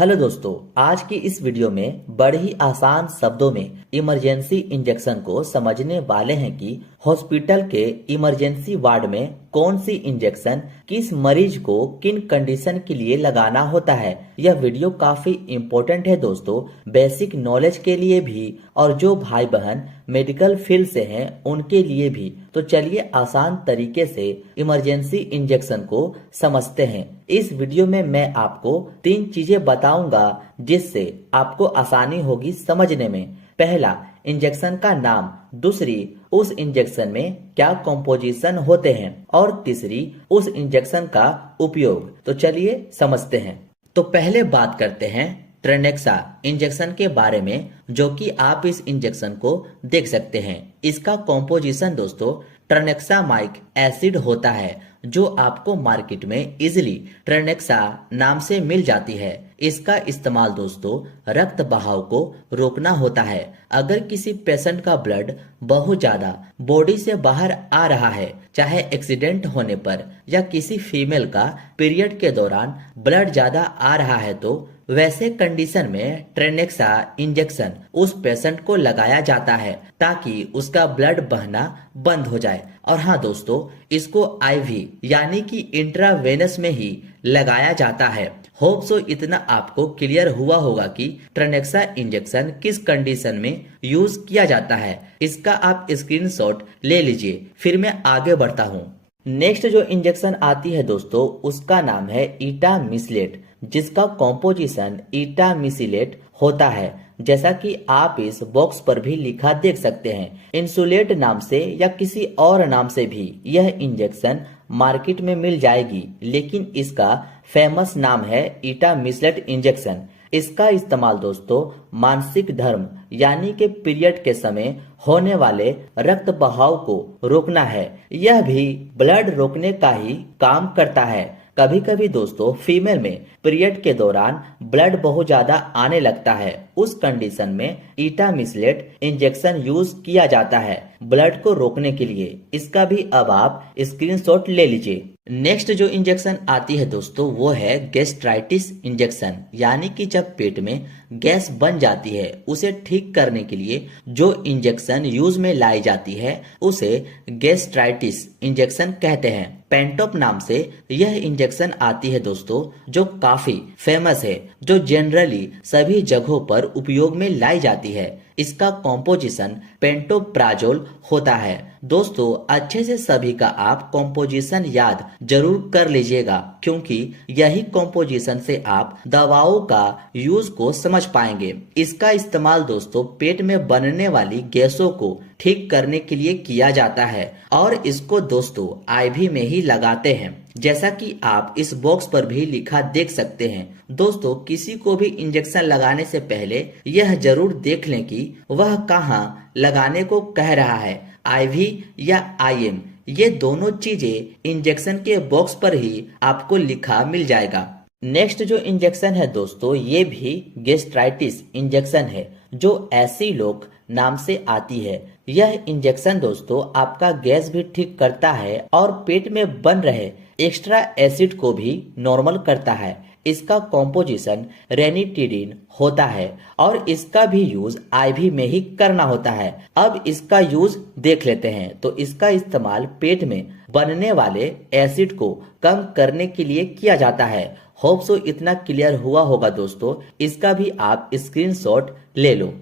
Hello दोस्तों, आज की इस वीडियो में बड़े ही आसान शब्दों में इमरजेंसी इंजेक्शन को समझने वाले हैं कि हॉस्पिटल के इमरजेंसी वार्ड में कौन सी इंजेक्शन किस मरीज को किन कंडीशन के लिए लगाना होता है। यह वीडियो काफी इम्पोर्टेंट है दोस्तों, बेसिक नॉलेज के लिए भी और जो भाई बहन मेडिकल फील्ड से हैं उनके लिए भी। तो चलिए आसान तरीके से इमरजेंसी इंजेक्शन को समझते हैं। इस वीडियो में मैं आपको 3 चीजें बताऊंगा जिससे आपको आसानी होगी समझने में। पहला, इंजेक्शन का नाम। दूसरी, उस इंजेक्शन में क्या कॉम्पोजिशन होते हैं। और तीसरी, उस इंजेक्शन का उपयोग। तो चलिए समझते हैं। तो पहले बात करते हैं ट्रेनेक्सा इंजेक्शन के बारे में, जो कि आप इस इंजेक्शन को देख सकते हैं। इसका कॉम्पोजिशन दोस्तों ट्रेनेक्सामाइक एसिड होता है, जो आपको मार्केट में इजिली ट्रेनेक्सा नाम से मिल जाती है। इसका इस्तेमाल दोस्तों रक्त बहाव को रोकना होता है। अगर किसी पेशेंट का ब्लड बहुत ज्यादा बॉडी से बाहर आ रहा है, चाहे एक्सीडेंट होने पर या किसी फीमेल का पीरियड के दौरान ब्लड ज्यादा आ रहा है, तो वैसे कंडीशन में ट्रेनेक्सा इंजेक्शन उस पेशेंट को लगाया जाता है ताकि उसका ब्लड बहना बंद हो जाए। और हाँ दोस्तों, इसको आईवी यानी कि इंट्रावेनस में ही लगाया जाता है। होप सो इतना आपको क्लियर हुआ होगा कि ट्रेनेक्सा इंजेक्शन किस कंडीशन में यूज किया जाता है। इसका आप स्क्रीनशॉट ले लीजिए, फिर मैं आगे बढ़ता हूँ। नेक्स्ट जो इंजेक्शन आती है दोस्तों, उसका नाम है इटामिसिलेट, जिसका कॉम्पोजिशन इटामिसिलेट होता है, जैसा कि आप इस बॉक्स पर भी लिखा देख सकते हैं। इंसुलेट नाम से या किसी और नाम से भी यह इंजेक्शन मार्केट में मिल जाएगी, लेकिन इसका फेमस नाम है इटामिसिलेट इंजेक्शन। इसका इस्तेमाल दोस्तों मानसिक धर्म यानी कि पीरियड के समय होने वाले रक्त बहाव को रोकना है। यह भी ब्लड रोकने का ही काम करता है। कभी कभी दोस्तों फीमेल में पीरियड के दौरान ब्लड बहुत ज्यादा आने लगता है, उस कंडीशन में इटामिसिलेट इंजेक्शन यूज किया जाता है ब्लड को रोकने के लिए। इसका भी अब आप स्क्रीनशॉट ले लीजिए। नेक्स्ट जो इंजेक्शन आती है दोस्तों, वो है गैस्ट्राइटिस इंजेक्शन, यानी कि जब पेट में गैस बन जाती है उसे ठीक करने के लिए जो इंजेक्शन यूज में लाई जाती है उसे गैस्ट्राइटिस इंजेक्शन कहते हैं। पेंटोप नाम से यह इंजेक्शन आती है दोस्तों, जो काफी फेमस है, जो जनरली सभी जगहों पर उपयोग में लाई जाती है। इसका कॉम्पोजिशन पेंटोप्राजोल होता है। दोस्तों अच्छे से सभी का आप कॉम्पोजिशन याद जरूर कर लीजिएगा, क्योंकि यही कॉम्पोजिशन से आप दवाओं का यूज को समझ पाएंगे। इसका इस्तेमाल दोस्तों पेट में बनने वाली गैसों को ठीक करने के लिए किया जाता है और इसको दोस्तों आईवी में ही लगाते हैं, जैसा कि आप इस बॉक्स पर भी लिखा देख सकते हैं। दोस्तों किसी को भी इंजेक्शन लगाने से पहले यह जरूर देख लें कि वह कहां लगाने को कह रहा है, आईवी या आईएम। ये दोनों चीजें इंजेक्शन के बॉक्स पर ही आपको लिखा मिल जाएगा। नेक्स्ट जो इंजेक्शन है दोस्तों, ये भी गैस्ट्राइटिस इंजेक्शन है, जो एसिलोक नाम से आती है। यह इंजेक्शन दोस्तों आपका गैस भी ठीक करता है और पेट में बन रहे एक्स्ट्रा एसिड को भी नॉर्मल करता है। इसका कॉम्पोजिशन रेनिटिडिन होता है और इसका भी यूज आईवी में ही करना होता है। अब इसका यूज देख लेते हैं। तो इसका इस्तेमाल पेट में बनने वाले एसिड को कम करने के लिए किया जाता है। होप सो इतना क्लियर हुआ होगा दोस्तों, इसका भी आप स्क्रीनशॉट ले लो।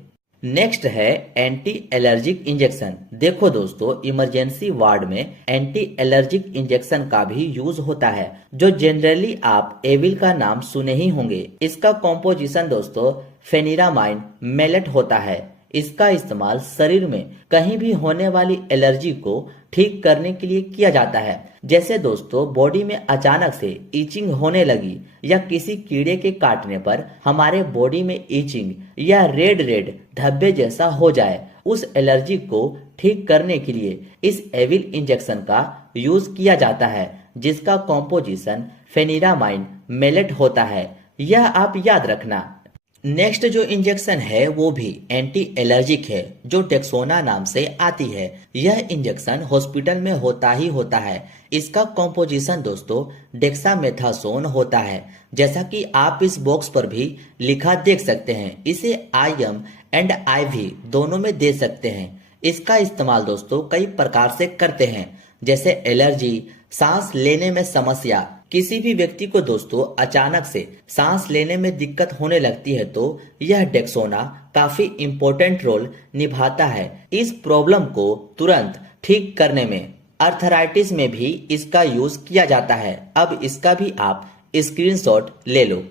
नेक्स्ट है एंटी एलर्जिक इंजेक्शन। देखो दोस्तों इमरजेंसी वार्ड में एंटी एलर्जिक इंजेक्शन का भी यूज होता है, जो जनरली आप एविल का नाम सुने ही होंगे। इसका कॉम्पोजिशन दोस्तों फेनिरामाइन मेलेट होता है। इसका इस्तेमाल शरीर में कहीं भी होने वाली एलर्जी को ठीक करने के लिए किया जाता है। जैसे दोस्तों बॉडी में अचानक से ईचिंग होने लगी या किसी कीड़े के काटने पर हमारे बॉडी में ईचिंग या रेड रेड धब्बे जैसा हो जाए, उस एलर्जी को ठीक करने के लिए इस एविल इंजेक्शन का यूज किया जाता है, जिसका कॉम्पोजिशन फेनिरामाइन मेलेट होता है। यह आप याद रखना। नेक्स्ट जो इंजेक्शन है वो भी एंटी एलर्जिक है, जो डेक्सोना नाम से आती है। यह इंजेक्शन हॉस्पिटल में होता ही होता है। इसका कॉम्पोजिशन दोस्तों डेक्सामेथासोन होता है, जैसा कि आप इस बॉक्स पर भी लिखा देख सकते हैं। इसे IM एंड IV दोनों में दे सकते हैं। इसका इस्तेमाल दोस्तों कई प्रकार से करते हैं, जैसे एलर्जी, सांस लेने में समस्या। किसी भी व्यक्ति को दोस्तों अचानक से सांस लेने में दिक्कत होने लगती है तो यह डेक्सोना काफी इम्पोर्टेंट रोल निभाता है इस प्रॉब्लम को तुरंत ठीक करने में। अर्थराइटिस में भी इसका यूज किया जाता है। अब इसका भी आप स्क्रीनशॉट ले लो।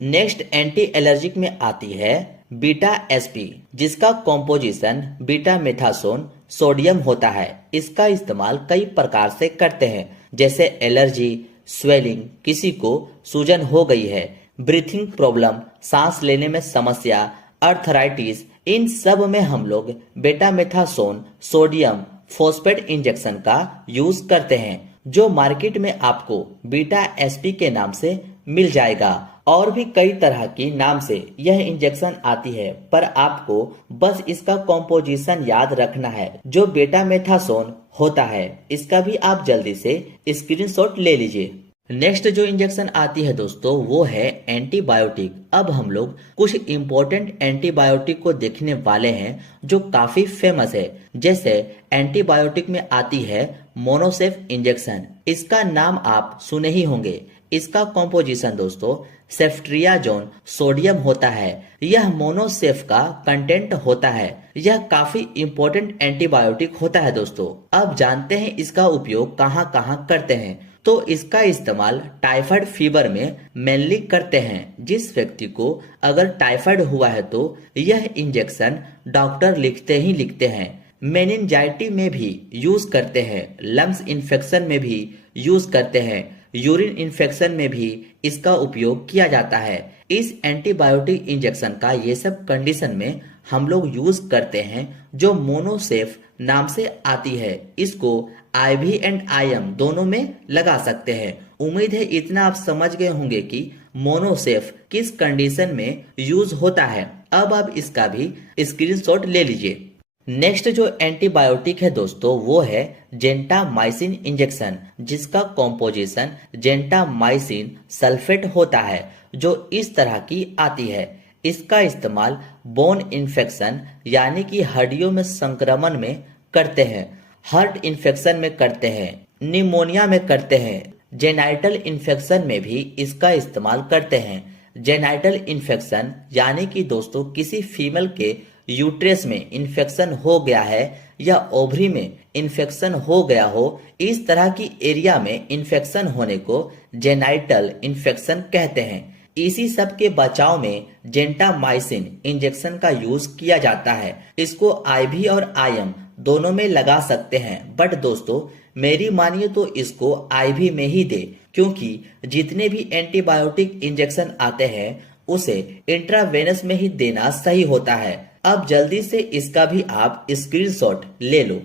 नेक्स्ट एंटी एलर्जिक में आती है बीटा SP, जिसका कॉम्पोजिशन बीटा मेथासोन सोडियम होता है। इसका इस्तेमाल कई प्रकार से करते हैं, जैसे एलर्जी, स्वेलिंग, किसी को सूजन हो गई है, ब्रीथिंग प्रॉब्लम, सांस लेने में समस्या, अर्थराइटिस, इन सब में हम लोग बेटामेथासोन सोडियम फॉस्फेट इंजेक्शन का यूज करते हैं, जो मार्केट में आपको बीटा SP के नाम से मिल जाएगा। और भी कई तरह की नाम से यह इंजेक्शन आती है, पर आपको बस इसका कॉम्पोजिशन याद रखना है, जो बेटामेथासोन होता है। इसका भी आप जल्दी से स्क्रीनशॉट ले लीजिए। नेक्स्ट जो इंजेक्शन आती है दोस्तों वो है एंटीबायोटिक। अब हम लोग कुछ इम्पोर्टेंट एंटीबायोटिक को देखने वाले हैं जो काफी फेमस है। जैसे एंटीबायोटिक में आती है मोनोसेफ इंजेक्शन। इसका नाम आप सुने ही होंगे। इसका कॉम्पोजिशन दोस्तों सेफ्ट्रियाजोन सोडियम होता है। यह मोनोसेफ का कंटेंट होता है। यह काफी इम्पोर्टेंट एंटीबायोटिक होता है दोस्तों। अब जानते हैं इसका उपयोग कहाँ कहाँ करते हैं। तो इसका इस्तेमाल टाइफाइड फीवर में मेनली करते हैं। जिस व्यक्ति को अगर टाइफाइड हुआ है तो यह इंजेक्शन डॉक्टर लिखते ही लिखते हैं। मेनिंजाइटी में भी यूज करते हैं, लंग्स इन्फेक्शन में भी यूज करते हैं, यूरिन इन्फेक्शन में भी इसका उपयोग किया जाता है। इस एंटीबायोटिक इंजेक्शन का ये सब कंडीशन में हम लोग यूज करते हैं, जो मोनोसेफ नाम से आती है। इसको IV एंड IM दोनों में लगा सकते हैं। उम्मीद है इतना आप समझ गए होंगे कि मोनोसेफ किस कंडीशन में यूज होता है। अब आप इसका भी स्क्रीनशॉट ले लीजिए। नेक्स्ट जो एंटीबायोटिक है दोस्तों वो है जेंटामाइसिन इंजेक्शन, जिसका कॉम्पोजिशन जेंटामाइसिन सल्फेट होता है, जो इस तरह की आती है। इसका इस्तेमाल बोन इन्फेक्शन यानी कि हड्डियों में संक्रमण में करते हैं, हार्ट इन्फेक्शन में करते हैं, निमोनिया में करते हैं, जेनाइटल इन्फेक्शन में भी इसका इस्तेमाल करते हैं। जेनाइटल इन्फेक्शन यानी कि दोस्तों किसी फीमेल के यूट्रस में इन्फेक्शन हो गया है या ओवरी में इन्फेक्शन हो गया हो, इस तरह की एरिया में इन्फेक्शन होने को जेनाइटल इन्फेक्शन कहते हैं। इसी सब के बचाव में जेंटामाइसिन इंजेक्शन का यूज किया जाता है। इसको IV और IM दोनों में लगा सकते हैं, बट दोस्तों मेरी मानिए तो इसको IV में ही दे, क्योंकि जितने भी एंटीबायोटिक इंजेक्शन आते हैं उसे इंट्रावेनस में ही देना सही होता है। अब जल्दी से इसका भी आप स्क्रीनशॉट ले लो।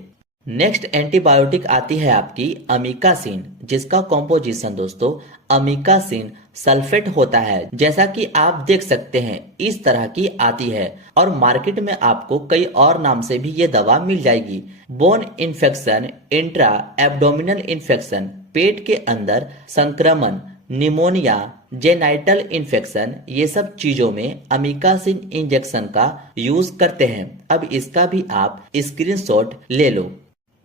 नेक्स्ट एंटीबायोटिक आती है आपकी अमीकासिन, जिसका कॉम्पोजिशन दोस्तों अमीकासिन सल्फेट होता है। जैसा कि आप देख सकते हैं इस तरह की आती है, और मार्केट में आपको कई और नाम से भी ये दवा मिल जाएगी। Bone infection, intra abdominal infection, पेट के अंदर संक्रमण, निमोनिया, जेनाइटल इन्फेक्शन, ये सब चीजों में अमीकासिन इंजेक्शन का यूज करते हैं। अब इसका भी आप स्क्रीनशॉट ले लो।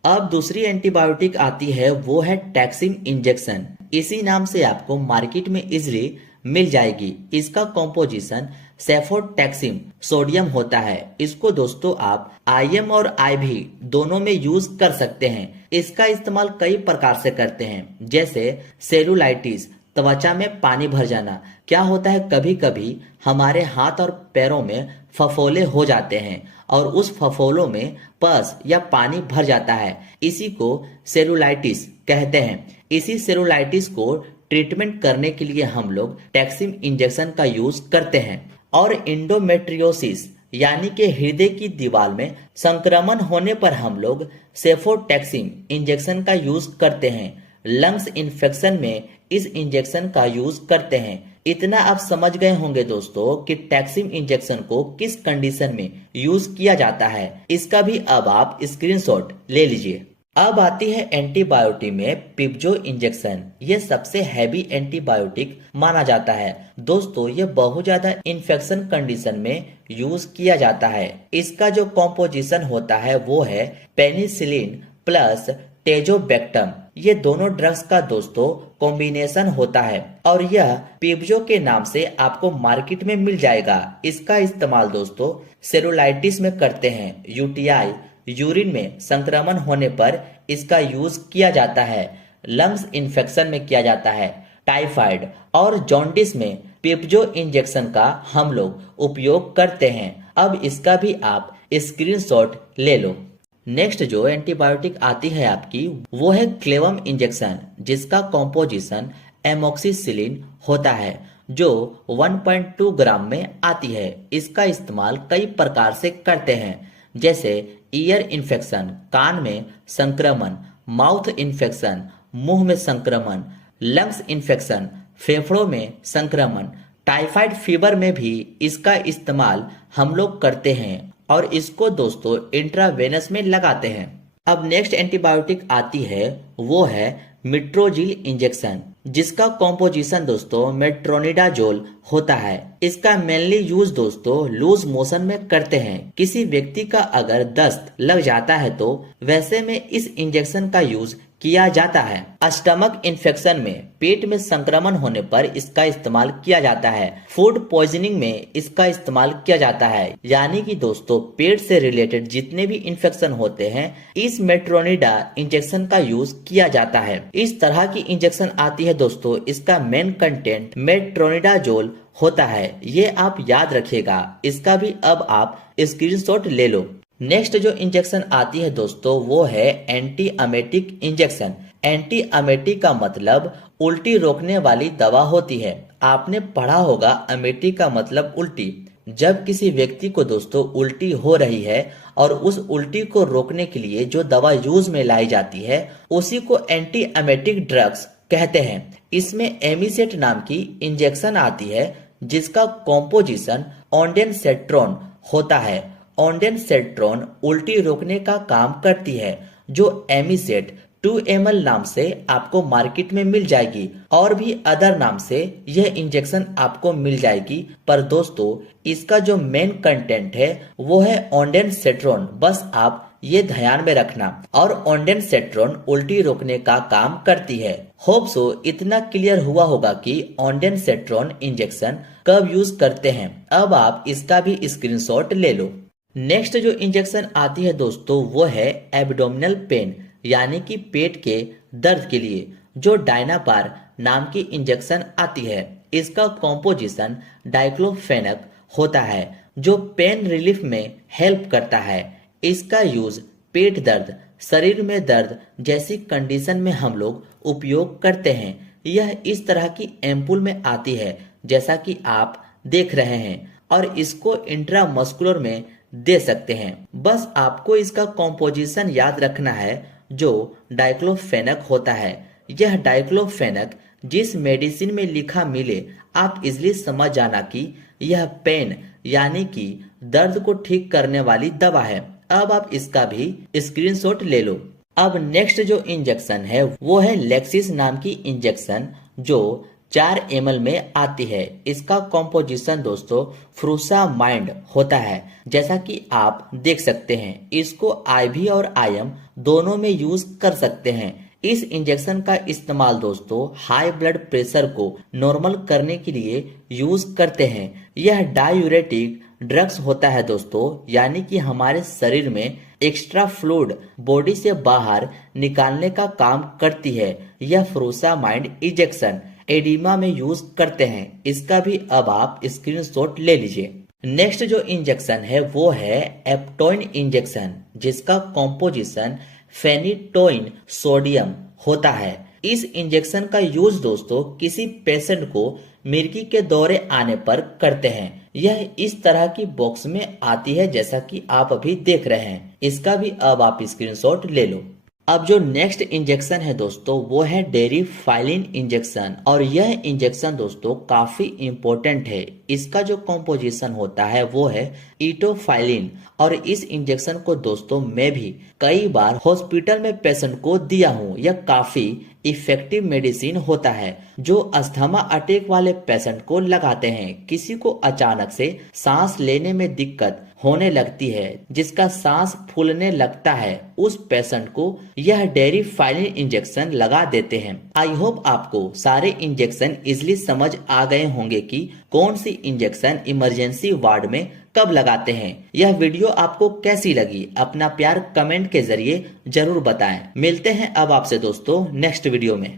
अब दूसरी एंटीबायोटिक आती है वो है टैक्सिम इंजेक्शन। इसी नाम से आपको मार्केट में इजिली मिल जाएगी। इसका कॉम्पोजिशन सेफोटैक्सिम सोडियम होता है। इसको दोस्तों आप IM और IV दोनों में यूज कर सकते हैं। इसका इस्तेमाल कई प्रकार से करते हैं, जैसे सेलुलाइटिस, त्वचा में पानी भर जाना। क्या होता है, कभी कभी हमारे हाथ और पैरों में फफोले हो जाते हैं और उस फफोलों में पस या पानी भर जाता है। इसी को सेलुलाइटिस कहते हैं। इसी सेलुलाइटिस को ट्रीटमेंट करने के लिए हम लोग टैक्सिम इंजेक्शन का यूज करते हैं। और इंडोमेट्रियोसिस यानी कि हृदय की दीवार में संक्रमण होने पर हम लोग सेफोटैक्सिम इंजेक्शन का यूज करते हैं। लंग्स इन्फेक्शन में इस इंजेक्शन का यूज करते हैं। इतना आप समझ गए होंगे दोस्तों कि टैक्सिम इंजेक्शन को किस कंडीशन में यूज किया जाता है, इसका भी अब आप स्क्रीनशॉट ले लीजिए। अब आती है एंटीबायोटिक में पिप्जो इंजेक्शन। ये सबसे हैवी एंटीबायोटिक माना जाता है दोस्तों। ये बहुत ज्यादा इन्फेक्शन कंडीशन में यूज किया जाता है। इसका जो कॉम्पोजिशन होता है वो है पेनिसिलिन प्लस टेजोबैक्टम। ये दोनों ड्रग्स का दोस्तों कॉम्बिनेशन होता है और यह पिप्जो के नाम से आपको मार्केट में मिल जाएगा। इसका इस्तेमाल दोस्तों सेलुलाइटिस में करते हैं, यूटीआई यूरिन में संक्रमण होने पर इसका यूज किया जाता है, लंग्स इन्फेक्शन में किया जाता है, टाइफाइड और जॉन्डिस में पिप्जो इंजेक्शन का हम लोग उपयोग करते हैं। अब इसका भी आप स्क्रीनशॉट ले लो। नेक्स्ट जो एंटीबायोटिक आती है आपकी वो है क्लेवम इंजेक्शन, जिसका कॉम्पोजिशन एमोक्सिसिलिन होता है जो 1.2 ग्राम में आती है। इसका इस्तेमाल कई प्रकार से करते हैं, जैसे ईयर इन्फेक्शन, कान में संक्रमण, माउथ इन्फेक्शन, मुंह में संक्रमण, लंग्स इन्फेक्शन, फेफड़ों में संक्रमण, टाइफाइड फीवर में भी इसका इस्तेमाल हम लोग करते हैं और इसको दोस्तों इंट्रावेनस में लगाते हैं। अब नेक्स्ट एंटीबायोटिक आती है वो है मेट्रोजिल इंजेक्शन, जिसका कॉम्पोजिशन दोस्तों मेट्रोनिडाजोल होता है। इसका मेनली यूज दोस्तों लूज मोशन में करते हैं। किसी व्यक्ति का अगर दस्त लग जाता है तो वैसे में इस इंजेक्शन का यूज किया जाता है। स्टमक इन्फेक्शन में, पेट में संक्रमण होने पर इसका इस्तेमाल किया जाता है। फूड पॉइजनिंग में इसका इस्तेमाल किया जाता है। यानी कि दोस्तों पेट से रिलेटेड जितने भी इन्फेक्शन होते हैं इस मेट्रोनिडा इंजेक्शन का यूज किया जाता है। इस तरह की इंजेक्शन आती है दोस्तों, इसका मेन कंटेंट मेट्रोनिडाजोल होता है। ये आप याद रखिएगा, इसका भी अब आप स्क्रीनशॉट ले लो। नेक्स्ट जो इंजेक्शन आती है दोस्तों वो है एंटी अमेटिक इंजेक्शन। एंटी अमेटिक का मतलब उल्टी रोकने वाली दवा होती है। आपने पढ़ा होगा अमेटिक का मतलब उल्टी। जब किसी व्यक्ति को दोस्तों उल्टी हो रही है और उस उल्टी को रोकने के लिए जो दवा यूज में लाई जाती है उसी को एंटी अमेटिक ड्रग्स कहते हैं। इसमें एमिसेट नाम की इंजेक्शन आती है जिसका कॉम्पोजिशन ऑन्डेनसेट्रोन होता है। ऑन्डेनसेट्रोन उल्टी रोकने का काम करती है, जो एमिसेट 2 ml नाम से आपको मार्केट में मिल जाएगी और भी अदर नाम से यह इंजेक्शन आपको मिल जाएगी। पर दोस्तों इसका जो मेन कंटेंट है वो है ऑन्डेनसेट्रोन। बस आप ये ध्यान में रखना। और ऑन्डेनसेट्रोन उल्टी रोकने का काम करती है। होप सो इतना क्लियर हुआ होगा कि ऑन्डेनसेट्रोन इंजेक्शन कब यूज करते हैं। अब आप इसका भी स्क्रीनशॉट ले लो। नेक्स्ट जो इंजेक्शन आती है दोस्तों वो है एब्डोमिनल पेन, यानी कि पेट के दर्द के लिए, जो डायनापार नाम की इंजेक्शन आती है। इसका कॉम्पोजिशन डाइक्लोफेनक होता है जो पेन रिलीफ में हेल्प करता है। इसका यूज पेट दर्द, शरीर में दर्द जैसी कंडीशन में हम लोग उपयोग करते हैं। यह इस तरह की एम्पुल में आती है जैसा कि आप देख रहे हैं और इसको इंट्रामस्कुलर में दे सकते हैं। बस आपको इसका कॉम्पोजिशन याद रखना है जो डाइक्लोफेनक होता है। यह डाइक्लोफेनक जिस मेडिसिन में लिखा मिले आप इजली समझ जाना कि यह पेन यानी कि दर्द को ठीक करने वाली दवा है। अब आप इसका भी स्क्रीनशॉट ले लो। अब नेक्स्ट जो इंजेक्शन है वो है लेक्सिस नाम की इंजेक्शन जो 4 ml में आती है। इसका कॉम्पोजिशन दोस्तों फ्रूसामाइड होता है जैसा कि आप देख सकते हैं। इसको आईवी और आईएम दोनों में यूज कर सकते हैं। इस इंजेक्शन का इस्तेमाल दोस्तों हाई ब्लड प्रेशर को नॉर्मल करने के लिए यूज करते हैं। यह डायूरेटिक ड्रग्स होता है दोस्तों, यानी कि हमारे शरीर में एक्स्ट्रा फ्लूइड बॉडी से बाहर निकालने का काम करती है। यह फ्रूसामाइड इंजेक्शन एडिमा में यूज करते हैं। इसका भी अब आप स्क्रीनशॉट ले लीजिए। नेक्स्ट जो इंजेक्शन है वो है एप्टोइन इंजेक्शन, जिसका कॉम्पोजिशन फेनिटोइन सोडियम होता है। इस इंजेक्शन का यूज दोस्तों किसी पेशेंट को मिर्गी के दौरे आने पर करते हैं। यह इस तरह की बॉक्स में आती है जैसा कि आप अभी देख रहे हैं। इसका भी अब आप स्क्रीनशॉट ले लो। अब जो नेक्स्ट इंजेक्शन है दोस्तों वो है डेरिफाइलिन इंजेक्शन, और यह इंजेक्शन दोस्तों काफी इंपॉर्टेंट है। इसका जो कॉम्पोजिशन होता है वो है इटोफाइलिन, और इस इंजेक्शन को दोस्तों मैं भी कई बार हॉस्पिटल में पेशेंट को दिया हूँ। यह काफी इफेक्टिव मेडिसिन होता है जो अस्थमा अटैक वाले पेशेंट को लगाते हैं। किसी को अचानक से सांस लेने में दिक्कत होने लगती है, जिसका सांस फूलने लगता है, उस पेशेंट को यह डेरिफाइलिन इंजेक्शन लगा देते हैं। आई होप आपको सारे इंजेक्शन इजिली समझ आ गए होंगे कि कौन सी इंजेक्शन इमरजेंसी वार्ड में कब लगाते हैं। यह वीडियो आपको कैसी लगी अपना प्यार कमेंट के जरिए जरूर बताएं। मिलते हैं अब आपसे दोस्तों नेक्स्ट वीडियो में।